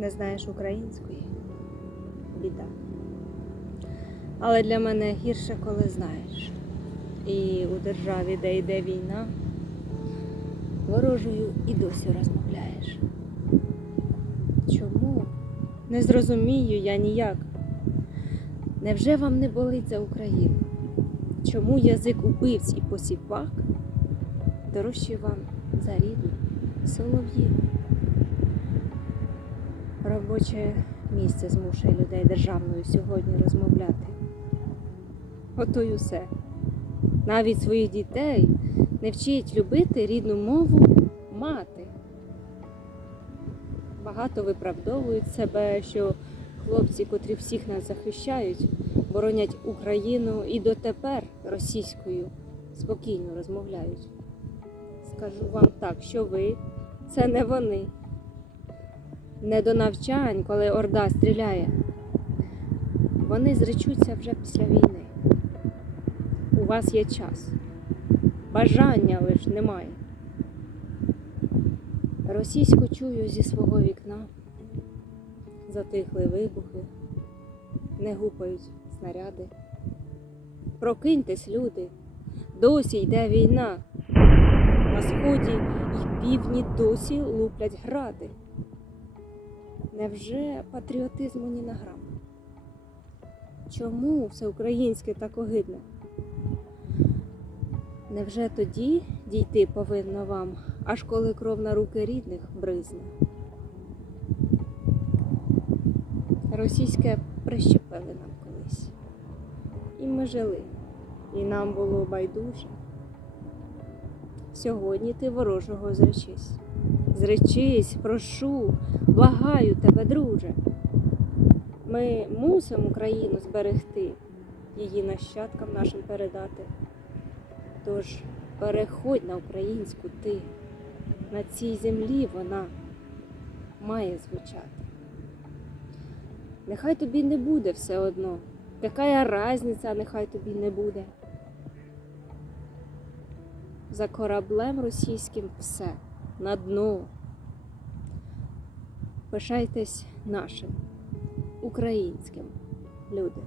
Не знаєш української біда. Але для мене гірше, коли знаєш. І у державі, де йде війна, ворожою і досі розмовляєш. Чому? Не зрозумію я ніяк. Невже вам не болить за Україну? Чому язик убивць і посіпак дорожче вам за рідну солов'їну? Робоче місце змушує людей державною сьогодні розмовляти. Ото й усе. Навіть своїх дітей не вчить любити рідну мову мати. Багато виправдовують себе, що хлопці, котрі всіх нас захищають, боронять Україну і дотепер російською спокійно розмовляють. Скажу вам так, що ви це не вони. Не до навчань, коли Орда стріляє. Вони зречуться вже після війни. У вас є час. Бажання лиш немає. Російську чую зі свого вікна. Затихли вибухи, не гупають снаряди. Прокиньтесь, люди, досі йде війна. На сході й півдні досі луплять гради. Невже патріотизму ні на грам? Чому все українське так огидне? Невже тоді дійти повинно вам, аж коли кров на руки рідних бризне? Російське прищепили нам колись. І ми жили, і нам було байдуже. Сьогодні ти ворожого зречись. Зречись, прошу, благаю тебе, друже. Ми мусимо Україну зберегти, її нащадкам нашим передати. Тож переходь на українську ти. На цій землі вона має звучати. Нехай тобі не буде все одно. Яка разниця, нехай тобі не буде. За кораблем російським все на дно. Пишайтесь нашим, українським, люди.